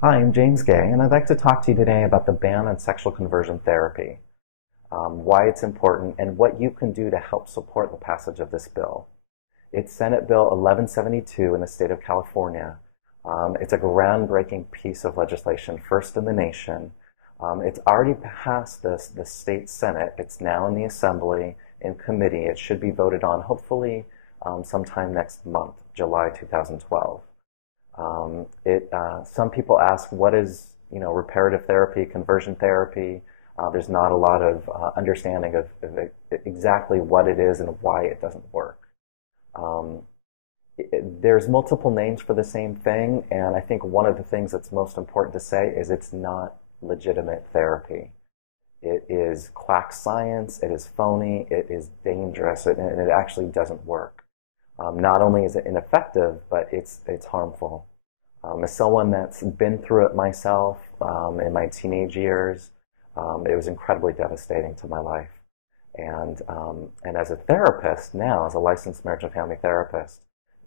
Hi, I'm James Gay, and I'd like to talk to you today about the ban on sexual conversion therapy, why it's important, and what you can do to help support the passage of this bill. It's Senate Bill 1172 in the state of California. It's a groundbreaking piece of legislation, first in the nation. It's already passed the state Senate. It's now in the Assembly, in committee. It should be voted on, hopefully, sometime next month, July 2012. Some people ask, what is, reparative therapy, conversion therapy? There's not a lot of understanding of exactly what it is and why it doesn't work. There's multiple names for the same thing, and I think one of the things that's most important to say is it's not legitimate therapy. It is quack science, it is phony, it is dangerous, and it actually doesn't work. Not only is it ineffective, but it's harmful. As someone that's been through it myself in my teenage years, it was incredibly devastating to my life. And as a therapist now, as a licensed marriage and family therapist,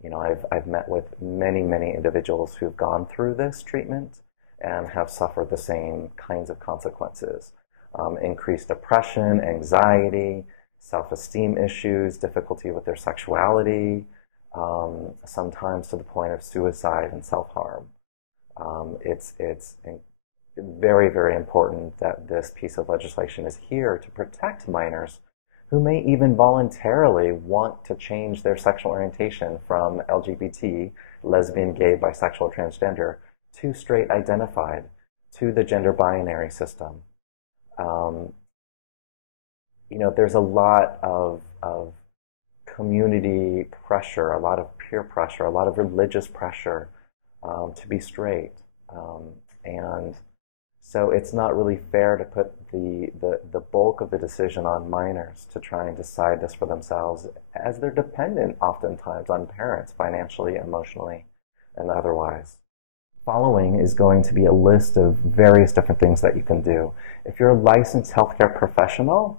I've met with many individuals who've gone through this treatment and have suffered the same kinds of consequences. Increased depression, anxiety, self-esteem issues, difficulty with their sexuality, sometimes to the point of suicide and self-harm. It's very important that this piece of legislation is here to protect minors who may even voluntarily want to change their sexual orientation from LGBT, lesbian, gay, bisexual, transgender, to straight identified, to the gender binary system. There's a lot of community pressure, a lot of peer pressure, a lot of religious pressure to be straight. And so it's not really fair to put the bulk of the decision on minors to try and decide this for themselves, as they're dependent oftentimes on parents financially, emotionally, and otherwise. Following is going to be a list of various different things that you can do. If you're a licensed healthcare professional,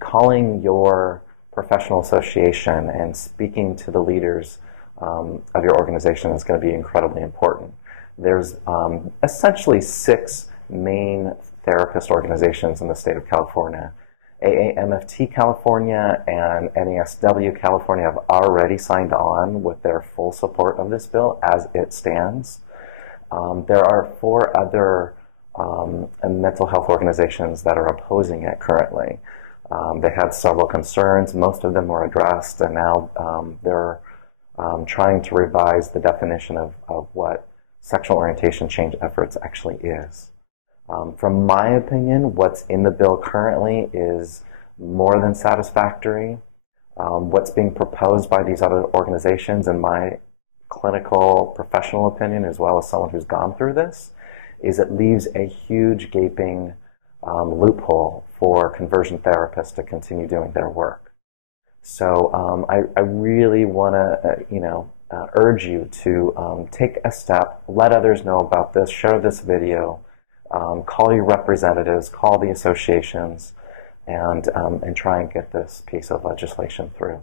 calling your professional association and speaking to the leaders of your organization is going to be incredibly important. There's essentially 6 main therapist organizations in the state of California. AAMFT California and NASW California have already signed on with their full support of this bill as it stands. There are 4 other mental health organizations that are opposing it currently. They had several concerns. Most of them were addressed, and now they're trying to revise the definition of what sexual orientation change efforts actually is. From my opinion, what's in the bill currently is more than satisfactory. What's being proposed by these other organizations, in my clinical professional opinion, as well as someone who's gone through this, is it leaves a huge gaping loophole for conversion therapists to continue doing their work. So I really want to, urge you to take a step, let others know about this, share this video, call your representatives, call the associations, and try and get this piece of legislation through.